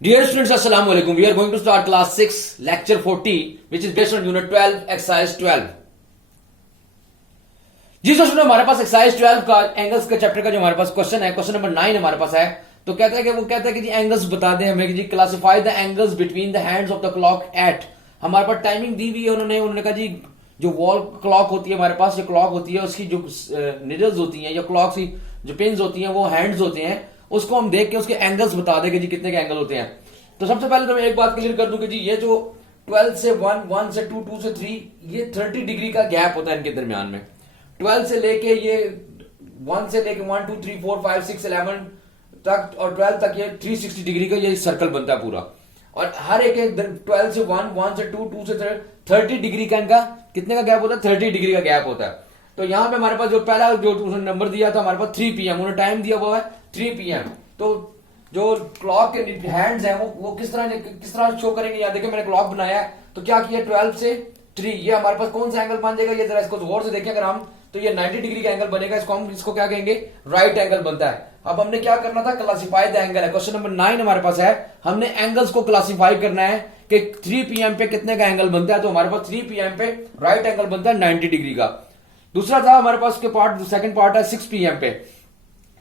Dear students, Assalamu alaikum. We are going to start class 6, lecture 40, which is based on unit 12, exercise 12. जी दोस्तों, हमारे पास exercise 12 का angles का chapter का जो हमारे पास क्वेश्चन है, क्वेश्चन नंबर 9 हमारे पास है। तो कहता है कि जी एंगल्स बता दें हमें कि जी classify the angles between the hands of the clock at. हमारे पास टाइमिंग दी हुई है, उन्होंने कहा जी जो वॉल क्लॉक होती है हमारे पास, जो क्लॉक होती है उसकी जो निडल्स होती हैं, जो क्लॉक की जो पिन्स होती हैं वो हैंड्स होते हैं, उसको हम देख के उसके एंगल्स बता दें कि जी कितने के एंगल होते हैं। तो सबसे पहले तो मैं एक बात क्लियर कर दूं कि जी ये जो 12 से 1, 1 से 2, 2 से 3, ये 30 डिग्री का गैप होता है इनके दरमियान में। 12 से लेके ये 1 से लेके 1, 2, 3, 4, 5, 6, 11 तक और 12 तक ये 360 डिग्री का ये सर्कल बनता है पूरा। और हर एक 12 से 1, 1 से 2, 2 से 30 डिग्री का इनका कितने का गैप होता है? 30 डिग्री का गैप होता है। तो यहां पे हमारे पास जो पहला जो उसने नंबर दिया था हमारे पास 3 PM, उन्होंने टाइम दिया हुआ है 3 PM। तो जो क्लॉक के हैंड्स हैं वो किस तरह शो करेंगे? यहाँ देखिए मैंने क्लॉक बनाया है, तो क्या किया 12 से 3, ये हमारे पास कौन सा एंगल बन जाएगा? ये जरा इसको गौर से देखें अगर हम, तो ये 90 डिग्री का एंगल बनेगा। इसको क्या कहेंगे? राइट एंगल बनता है। अब हमने क्या करना था? क्लासिफाई द एंगल है। क्वेश्चन नंबर 9 हमारे पास है, हमने एंगल्स को क्लासिफाई करना है कि 3 PM पे कितने का एंगल बनता है। तो हमारे पास 3 PM पे राइट एंगल बनता है 90 डिग्री का। दूसरा था हमारे पास के पार्ट, सेकंड पार्ट है 6 PM पे।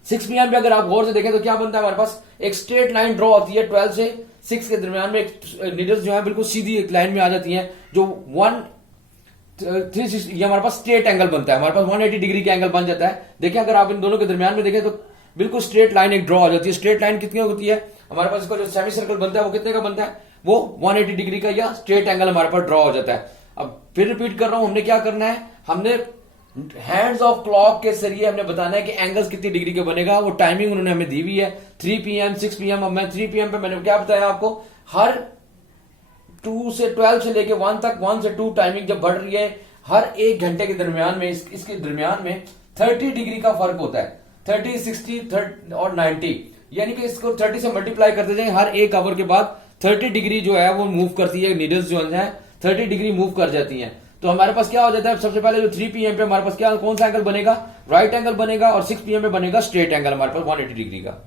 6 PM पे अगर आप गौर से देखें तो क्या बनता है हमारे पास? एक स्ट्रेट लाइन ड्रॉ होती है 12 से 6 के दरमियान में। एक नीडल्स जो है बिल्कुल सीधी एक लाइन में आ जाती हैं, जो 360, ये हमारे पास स्ट्रेट एंगल बनता है। हमारे पास 180 डिग्री का एंगल बन जाता है। देखिए अगर आप इन दोनों के दरमियान में देखें तो बिल्कुल स्ट्रेट लाइन एक ड्रॉ हो जाती है। स्ट्रेट लाइन कितनी होती है हमारे पास? इसका जो सेमी सर्कल बनता है वो कितने का बनता है? वो 180 डिग्री का या स्ट्रेट एंगल हमारे पास ड्रॉ हो जाता है। अब फिर रिपीट कर रहा हूं, हमने क्या करना है? हमने हैंड्स ऑफ क्लॉक के जरिए हमने बताना है कि एंगल्स कितनी डिग्री के बनेगा। वो टाइमिंग उन्होंने हमें दी हुई है 3 PM, 6 PM। अब मैं 3 PM पे मैंने क्या बताया आपको? हर 2 से 12 से लेके 1 तक, 1 से 2 टाइमिंग जब बढ़ रही है, हर एक घंटे के दरमियान में इसके दरमियान में 30 डिग्री का फर्क होता है। 30, 60, 30 और 90, यानी कि इसको 30 से मल्टीप्लाई करते जाएंगे। हर एक आवर के बाद 30 डिग्री जो है वो मूव करती है, नीडल्स जो है 30 डिग्री मूव कर जाती हैं। तो हमारे पास क्या हो जाता है? सबसे पहले जो 3 PM पे हमारे पास क्या कौन सा एंगल बनेगा? राइट एंगल बनेगा। और 6 PM पे बनेगा स्ट्रेट एंगल हमारे पास 180 डिग्री का।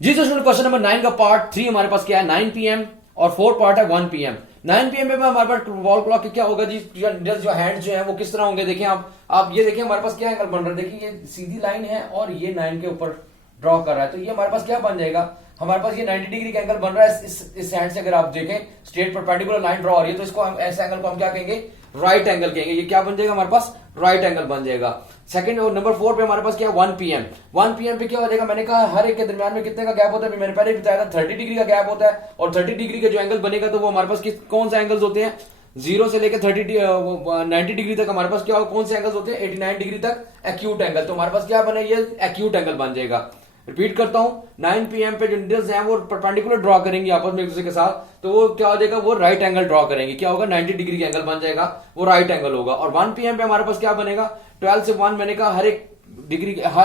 जी दोस्तों, क्वेश्चन नंबर 9 का पार्ट 3 हमारे पास क्या है? 9 PM और 4 पार्ट है 1 PM। 9 PM पे हमारे पास वॉल क्लॉक क्या होगा जी? जो हैंड्स जो है वो किस तरह होंगे? देखिए आप ये देखिए हमारे पास क्या एंगल बन रहा है। देखिए ये सीधी लाइन है और ये 9 के ऊपर ड्रॉ कर रहा है। तो ये हमारे पास क्या बन जाएगा? हमारे पास ये 90 डिग्री का एंगल बन रहा है। इस हैंड से अगर आप देखें स्ट्रेट परपेंडिकुलर लाइन ड्रॉ हो रही है, तो इसको हम ऐसे एंगल को हम क्या कहेंगे? राइट एंगल कहेंगे। ये क्या बन जाएगा हमारे पास? राइट एंगल बन जाएगा। सेकंड और नंबर 4 पे हमारे पास क्या है? 1 PM। 1 PM पे क्या हो जाएगा? मैंने कहा हर एक के दरमियान में कितने का गैप होता है? मैंने पहले बताया था 30 डिग्री का गैप होता है। और 30 डिग्री का जो एंगल बनेगा तो वो हमारे पास कौन सा एंगल्स होते हैं? 0 से लेकर 90 डिग्री तक हमारे पास क्या कौन से एंगल्स होते हैं? 89 डिग्री तक एक्यूट एंगल। तो हमारे पास क्या बने? ये एक्यूट एंगल बन जाएगा। रिपीट करता हूं, 9 PM पे जो नीडल्स हैं वो परपेंडिकुलर ड्रॉ करेंगे आपस में एक दूसरे के साथ, तो वो क्या हो जाएगा? वो राइट एंगल ड्रॉ करेंगे। क्या होगा? 90 डिग्री का एंगल बन जाएगा, वो राइट एंगल होगा। और 1 PM पे हमारे पास क्या बनेगा? 12 से 1, मैंने कहा हर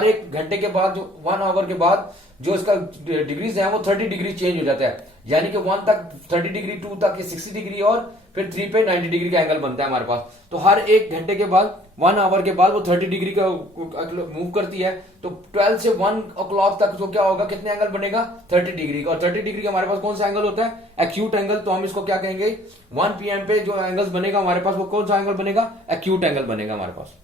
एक घंटे के बाद, जो 1 आवर के बाद जो इसका डिग्रीज है वो 30 डिग्री चेंज हो जाता है। यानी कि 1 तक 30 डिग्री, 2 तक 60 डिग्री और फिर 3 पे 90 डिग्री का एंगल बनता है हमारे पास। तो हर एक घंटे के बाद, 1 आवर के बाद वो 30 डिग्री का मूव करती है। तो 12 से 1 o'clock तक तो क्या होगा? कितने एंगल बनेगा? 30 डिग्री का। और 30 डिग्री का हमारे पास कौन सा एंगल होता है? Acute angle. तो हम इसको क्या कहेंगे? 1 PM पे जो एंगल्स बनेगा हमारे पास वो कौन सा एंगल बनेगा? एक्यूट एंगल बनेगा हमारे पास।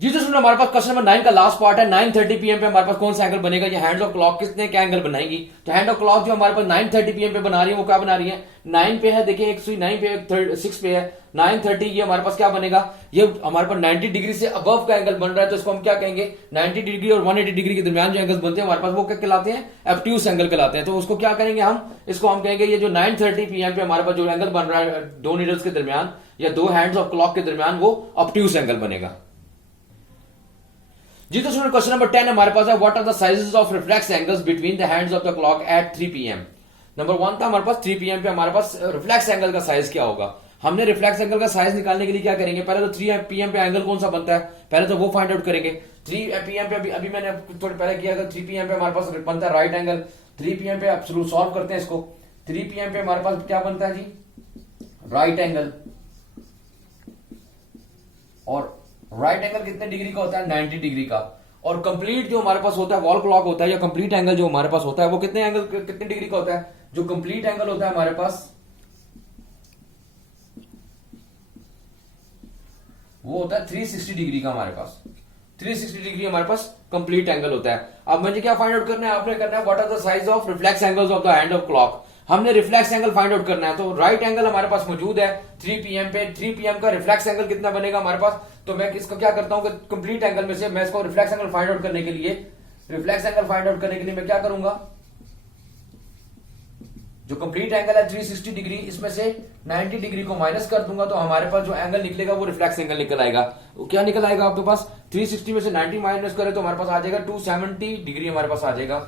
जी तो सुनो, हमारे पास क्वेश्चन नंबर 9 का लास्ट पार्ट है। 9:30 PM पे हमारे पास कौन सा एंगल बनेगा? ये हैंड्स ऑफ क्लॉक कितने क्या एंगल बनाएंगी? तो हैंड ऑफ क्लॉक जो हमारे पास 9:30 PM पे बना रही है वो क्या बना रही है? 9 पे है, देखिए एक सुई 9 पे, 6 पे है। 9:30 ये हमारे पास क्या बनेगा? ये हमारे पास 90 डिग्री से अबव का एंगल बन रहा है, तो इसको हम क्या कहेंगे? 90 डिग्री और 180 डिग्री के दरमियान जो एंगल्स बनते हैं हमारे पास वो क्या कहलाते हैं? ऑब्ट्यूस एंगल कहलाते हैं। तो उसको क्या करेंगे हम? इसको हम कहेंगे ये जो 9:30 PM पे हमारे पास जो एंगल बन रहा है दो नीडल्स के दरमियान या दो हैंड्स ऑफ क्लॉक के दरमियान, वो ऑब्ट्यूस एंगल बनेगा। जी तो सुनो, क्वेश्चन नंबर 10 हमारे पास है, what are the sizes of reflex angles between the hands of the clock at 3 PM। Number 1 था हमारे पास 3 PM पे हमारे पास रिफ्लेक्स एंगल का साइज क्या होगा? हमने रिफ्लेक्स एंगल का साइज निकालने के लिए क्या करेंगे? पहले तो 3 PM पे एंगल कौन सा बनता है पहले तो वो फाइंड आउट करेंगे। 3 PM पे अभी मैंने थोड़ी पहले किया था। 3 PM पे हमारे पास बनता है राइट एंगल। 3 PM पे आप सॉल्व करते हैं इसको। 3 PM पे हमारे पास क्या बनता है जी? Right angle. और राइट एंगल कितने डिग्री का होता है? 90 डिग्री का। और कंप्लीट जो हमारे पास होता है वॉल क्लॉक होता है या कंप्लीट एंगल जो हमारे पास होता है वो कितने डिग्री का होता है? जो कंप्लीट एंगल होता है हमारे पास वो होता है 360 डिग्री का। हमारे पास 360 डिग्री हमारे पास कंप्लीट एंगल होता है। अब मुझे क्या फाइंड आउट करना है? आपने करना है what are the size of reflex angles of the hand of clock. हमने रिफ्लेक्स एंगल फाइंड आउट करना है। तो राइट एंगल हमारे पास मौजूद है 3 पीएम पे। 3 पीएम का रिफ्लेक्स एंगल कितना बनेगा हमारे पास? तो मैं इसको क्या करता हूं कि कंप्लीट एंगल में से मैं इसको रिफ्लेक्स एंगल फाइंड आउट करने के लिए मैं क्या करूंगा? जो कंप्लीट एंगल है 360 डिग्री, इसमें से 90 डिग्री को माइनस कर दूंगा तो हमारे पास जो एंगल निकलेगा वो रिफ्लेक्स एंगल निकल आएगा। वो क्या निकल आएगा आपके पास? 360 में से 90 माइनस करें तो हमारे पास आ जाएगा 270 डिग्री। हमारे पास आ जाएगा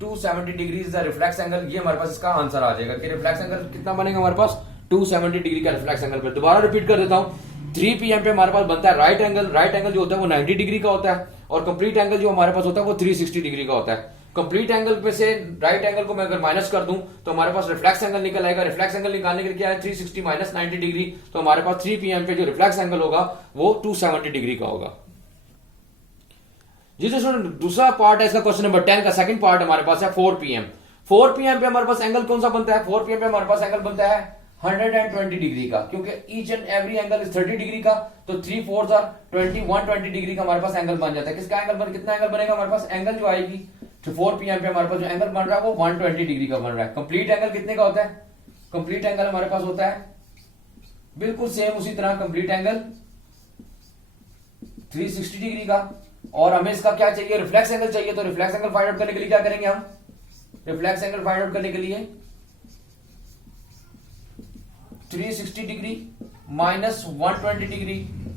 270 degree is the reflex angle. ये हमारे पास इसका आंसर आ जाएगा कि रिफ्लेक्स एंगल कितना बनेगा हमारे पास? 270 डिग्री का रिफ्लेक्स एंगल पे। दोबारा रिपीट कर देता हूं, 3 पीएम पे हमारे पास बनता है राइट एंगल। राइट एंगल जो होता है वो 90 डिग्री का होता है और कंप्लीट एंगल जो हमारे पास होता है वो 360 डिग्री का होता है। कंप्लीट एंगल पे से राइट एंगल को मैं अगर माइनस कर दूं तो हमारे पास रिफ्लेक्स एंगल निकल आएगा। रिफ्लेक्स एंगल निकालने के लिए क्या है? 360 माइनस 90 डिग्री। तो हमारे पास 3 पीएम पे जो रिफ्लेक्स एंगल होगा वो 270 डिग्री का होगा। जी तो दूसरा पार्ट है इसका क्वेश्चन नंबर 10 का सेकंड पार्ट हमारे पास है 4 पीएम। 4 पीएम पे हमारे पास एंगल कौन सा बनता है? 4 पीएम पे हमारे पास एंगल बनता है 120 डिग्री का, क्योंकि each and every angle is 30 degree का। तो 3 4 120 डिग्री का हमारे पास एंगल बन जाता है। किसका एंगल कितना एंगल बनेगा हमारे पास? एंगल जो आएगी तो 4 पीएम पे हमारे पास जो एंगल बन रहा है वो 120 डिग्री का बन रहा है। कंप्लीट एंगल कितने का होता है? कंप्लीट एंगल हमारे पास होता है बिल्कुल सेम उसी तरह कंप्लीट एंगल 360 डिग्री का। और हमें इसका क्या चाहिए? रिफ्लेक्स एंगल चाहिए। तो रिफ्लेक्स एंगल फाइंड आउट करने के लिए क्या करेंगे हम? रिफ्लेक्स एंगल फाइंड आउट करने के लिए 360 डिग्री माइनस 120 डिग्री,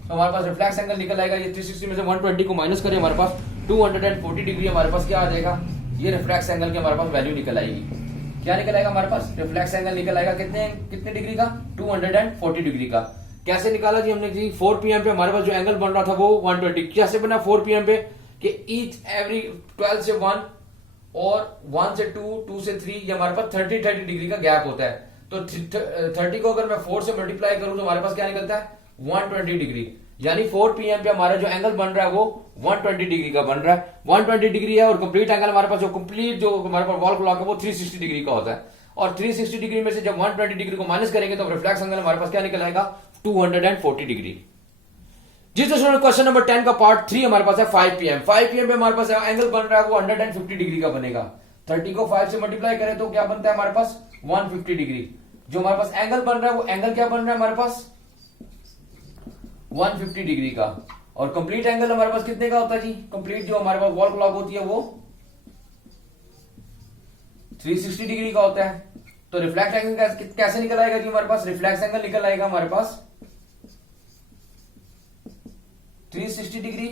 तो हमारे पास रिफ्लेक्स एंगल निकल आएगा। ये 360 में से 120 को माइनस करें हमारे पास 240 डिग्री हमारे पास क्या आ जाएगा? ये रिफ्लेक्स एंगल की हमारे पास वैल्यू निकल आएगी। क्या निकल आएगा हमारे पास? रिफ्लेक्स एंगल निकल आएगा कितने डिग्री का? 240 डिग्री का। कैसे निकाला जी हमने? जी 4 पीएम पे हमारे पास जो एंगल बन रहा था वो 120। कैसे बना 4 पीएम पे? कि ईच एवरी 12 से 1 और 1 से 2, 2 से 3, ये हमारे पास 30 डिग्री का गैप होता है। तो 30 को अगर मैं 4 से मल्टीप्लाई करूं तो हमारे पास क्या निकलता है? 120 डिग्री। यानी 4 पीएम पे हमारा जो एंगल बन रहा है वो 120 डिग्री का बन रहा है। 120 डिग्री है और कंप्लीट एंगल हमारे पास जो हमारे पास वॉल क्लॉक है वो 360 डिग्री का होता है। और 360 डिग्री में से जब 120 डिग्री को माइनस करेंगे तो रिफ्लेक्स एंगल हमारे पास क्या निकल आएगा? 240 डिग्री। जी तो क्वेश्चन नंबर 10 का पार्ट 3 हमारे पास है 5 पीएम। 5 पीएम पे हमारे पास एंगल बन रहा है वो 150 डिग्री का बनेगा। 30 को 5 से मल्टीप्लाई करें तो क्या बनता है हमारे पास? 150 डिग्री। जो हमारे पास एंगल बन रहा है वो एंगल क्या बन रहा है हमारे पास? 150 डिग्री का। और कंप्लीट एंगल हमारे पास कितने का होता है जी? कंप्लीट जो हमारे पास वॉल क्लॉक होती है वो 360 डिग्री का होता है। तो रिफ्लेक्ट एंगल कैसे निकल आएगा जी हमारे पास? रिफ्लेक्स एंगल निकल आएगा हमारे पास 360 डिग्री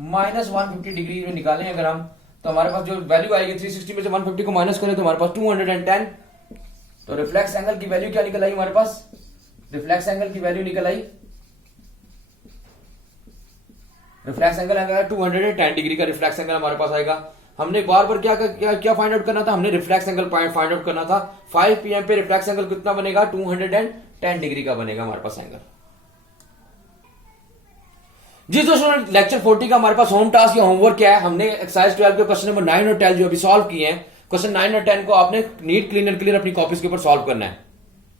माइनस 150 डिग्री में निकालें अगर हम, तो हमारे पास जो वैल्यू आएगी 360 में से 150 को माइनस करें तो हमारे पास 210। तो रिफ्लेक्स एंगल की वैल्यू क्या निकल आई हमारे पास? रिफ्लेक्स एंगल की वैल्यू निकल आई, रिफ्लेक्स एंगल आएगा 210 डिग्री का रिफ्लेक्स एंगल हमारे पास आएगा। हमने बार बार क्या फाइंड आउट करना था? हमने रिफ्लेक्स एंगल फाइंड आउट करना था। 5 पीएम पे रिफ्लेक्स एंगल कितना बनेगा? 210 डिग्री का बनेगा हमारे पास एंगल। जी दोस्तों लेक्चर 40 का हमारे पास होम टास्क या होमवर्क क्या है? हमने एक्सरसाइज 12 के क्वेश्चन नंबर 9 और 10 जो अभी सॉल्व किए हैं, क्वेश्चन 9 और 10 को आपने नीट क्लीन एंड क्लियर अपनी कॉपीज के ऊपर सॉल्व करना है।